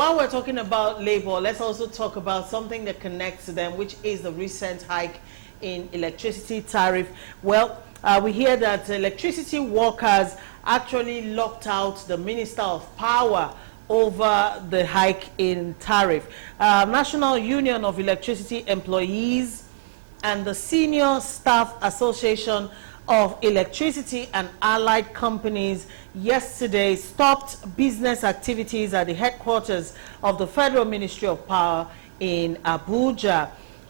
while we're talking about labor, let's also talk about something that connects to them, which is the recent hike in electricity tariff. Well, we hear that electricity workers actually locked out the Minister of Power over the hike in tariff. National Union of Electricity Employees and the Senior Staff Association of Electricity and Allied Companies yesterday stopped business activities at the headquarters of the Federal Ministry of Power in Abuja.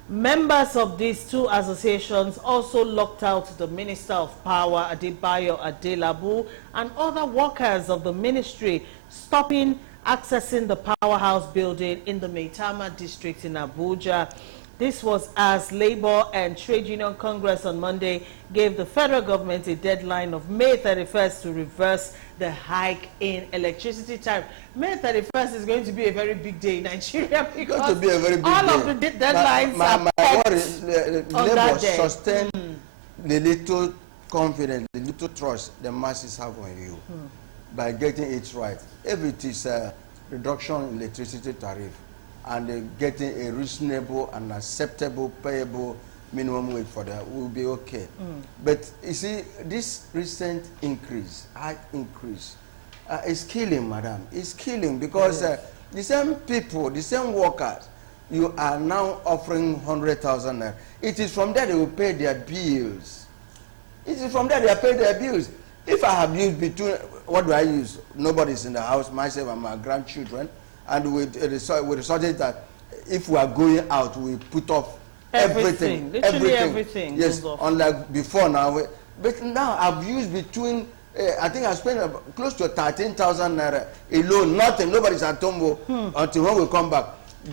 Members of these two associations also locked out the Minister of Power, Adebayo Adelabu, and other workers of the ministry, stopping accessing the powerhouse building in the Maitama district in Abuja. This was as Labour and Trade Union Congress on Monday gave the federal government a deadline of May 31st to reverse the hike in electricity tariff. May 31st is going to be a very big day in Nigeria because going to be a very big all day. Of the deadlines my are worry, Labour sustain the little confidence, the little trust the masses have on you by getting it right. If it is a reduction in electricity tariff, and getting a reasonable and acceptable payable minimum wage for that will be okay. But you see, this recent increase, high increase, is killing, madam. It's killing because the same people, the same workers, you are now offering 100,000 naira. It is from there they will pay their bills. It is from there they are paying their bills. If I have used between, what do I use? Nobody's in the house, myself and my grandchildren. And we decided that if we are going out, we put off everything. Literally everything. Yes, unlike before now. But now I've used between, I think I spent close to 13,000 naira alone, nothing, nobody's at home until when we come back.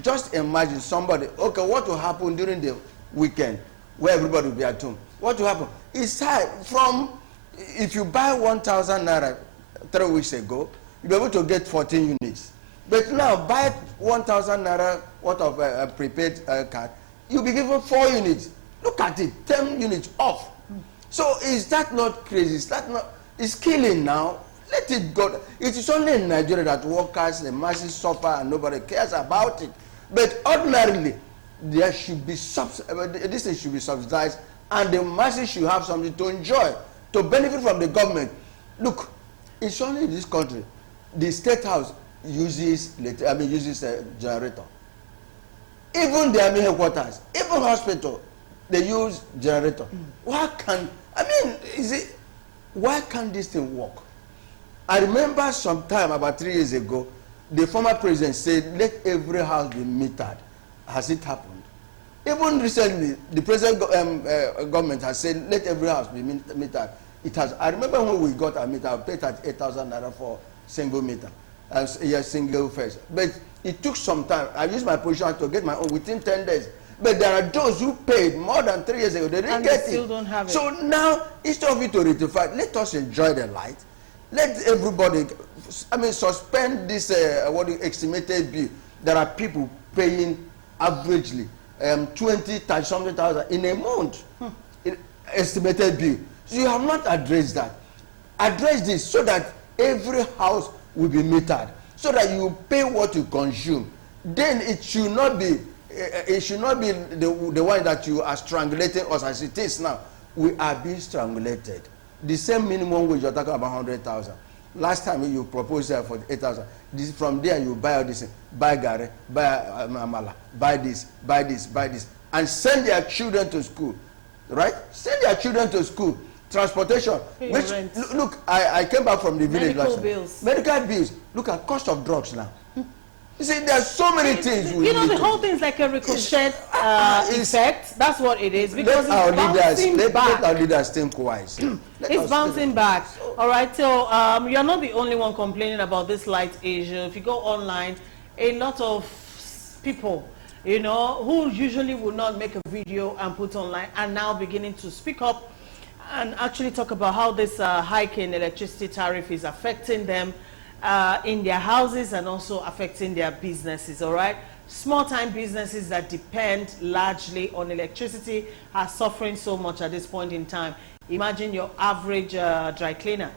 Just imagine somebody, okay, what will happen during the weekend where everybody will be at home? What will happen? It's high from, if you buy 1,000 naira 3 weeks ago, you'll be able to get 14 units. But now, buy 1,000 naira worth of a prepaid card, you'll be given 4 units. Look at it, 10 units off. So is that not crazy? Is that not, it's killing now. Let it go. It is only in Nigeria that workers, the masses suffer and nobody cares about it. But ordinarily, there should be this thing should be subsidized, and the masses should have something to enjoy, to benefit from the government. Look, it's only in this country, the State House uses a generator. Even the army headquarters, even hospital, they use generator. Why can't this thing work? I remember some time about 3 years ago, the former president said, let every house be metered. Has it happened? Even recently, the present government has said, let every house be metered. It has. I remember when we got a meter, I paid 38,000 naira for single meter. Single phase. But it took some time. I used my position to get my own within 10 days. But there are those who paid more than 3 years ago. They didn't get it. Still don't have it. So now, instead of it to rectify, let us enjoy the light. Let everybody, suspend this estimated bill. There are people paying averagely 20 times something thousand in a month. Estimated bill. So you have not addressed that. Address this so that every house will be metered, so that you pay what you consume. Then it should not be the one that you are strangulating us as it is now. We are being strangulated. The same minimum wage you're talking about 100,000. Last time you proposed for 8,000. From there you buy all this, buy gari, buy amala, buy this, and send their children to school, right? Send their children to school. Transportation, which look, I came back from the village last time. Medical bills. Look at cost of drugs now. You see, there's so many things. The whole thing is like a ricochet effect. That's what it is, because let our leaders think wise. It's bouncing back. All right, so you're not the only one complaining about this light issue. If you go online, a lot of people, who usually would not make a video and put online, are now beginning to speak up and actually talk about how this hike in electricity tariff is affecting them in their houses and also affecting their businesses. All right, small-time businesses that depend largely on electricity are suffering so much at this point in time. Imagine your average dry cleaner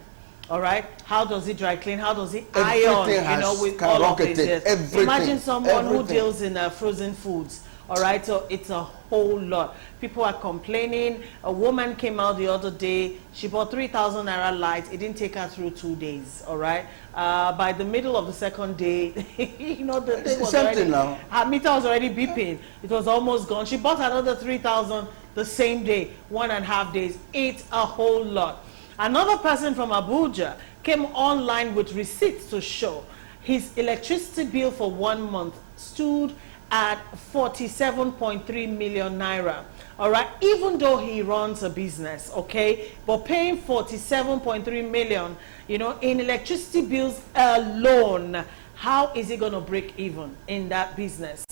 All right, how does it dry clean? How does it Everything iron? You has know, with all of this. skyrocketed. Yes. Everything. Imagine someone who Everything. deals in frozen foods. All right, so it's a whole lot. People are complaining. A woman came out the other day. She bought 3,000 naira light. It didn't take her through 2 days. All right. By the middle of the second day, you know, the thing was already, now. her meter was already beeping. It was almost gone. She bought another 3,000 the same day, 1.5 days. It's a whole lot. Another person from Abuja came online with receipts to show his electricity bill for 1 month stood at 47.3 million naira. All right, even though he runs a business, okay, but paying 47.3 million, you know, in electricity bills alone, how is he going to break even in that business?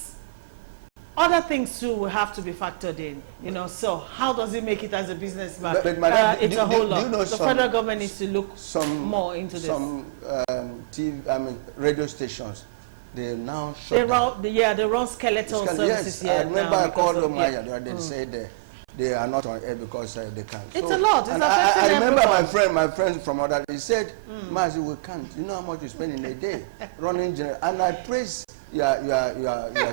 Other things too will have to be factored in, you know. So how does he make it as a businessman? But madam, it's a whole lot. You know, the federal government needs to look more into this. Some radio stations, they now shut They down. they run skeletal services. Yes, I remember I called them. Yeah. They said they are not on air because they can't. It's a lot. It's and affecting I remember everyone. my friend from other, he said, Mazi, we can't. You know how much you spend in a day running generator. And I praise your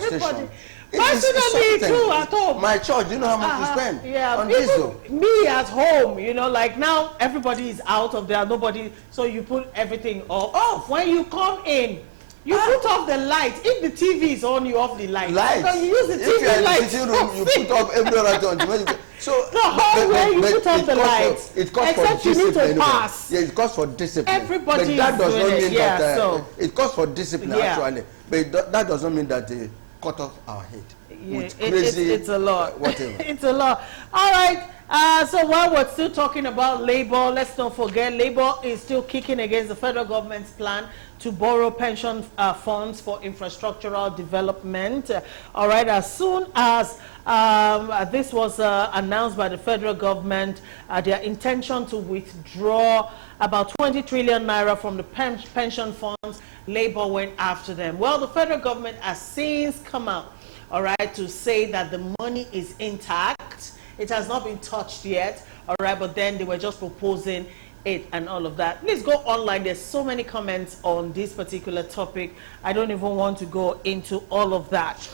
station. Personally too, at home. My church, you know how much you spend on even diesel. me at home, you know, like now everybody is out of there, nobody, so you put everything off. When you come in, you put off the light. If the TV is on, you off the light. So you use the TV if you're light. in the sitting room, you put off every other thing. So the whole way you put off the lights. It calls for except you need to discipline. pass. Yeah, it calls for discipline. Everybody but that is does doing not it. mean that So it calls for discipline actually. But that does not mean that they cut off our head. With crazy, it's a lot. Whatever. It's a lot. All right. So while we're still talking about labor, let's not forget labor is still kicking against the federal government's plan to borrow pension funds for infrastructural development. All right. As soon as this was announced by the federal government, their intention to withdraw about 20 trillion naira from the pension funds, labor went after them. Well, the federal government has since come out, all right, to say that the money is intact. It has not been touched yet, all right, but then they were just proposing it and all of that. Please go online. There's so many comments on this particular topic. I don't even want to go into all of that.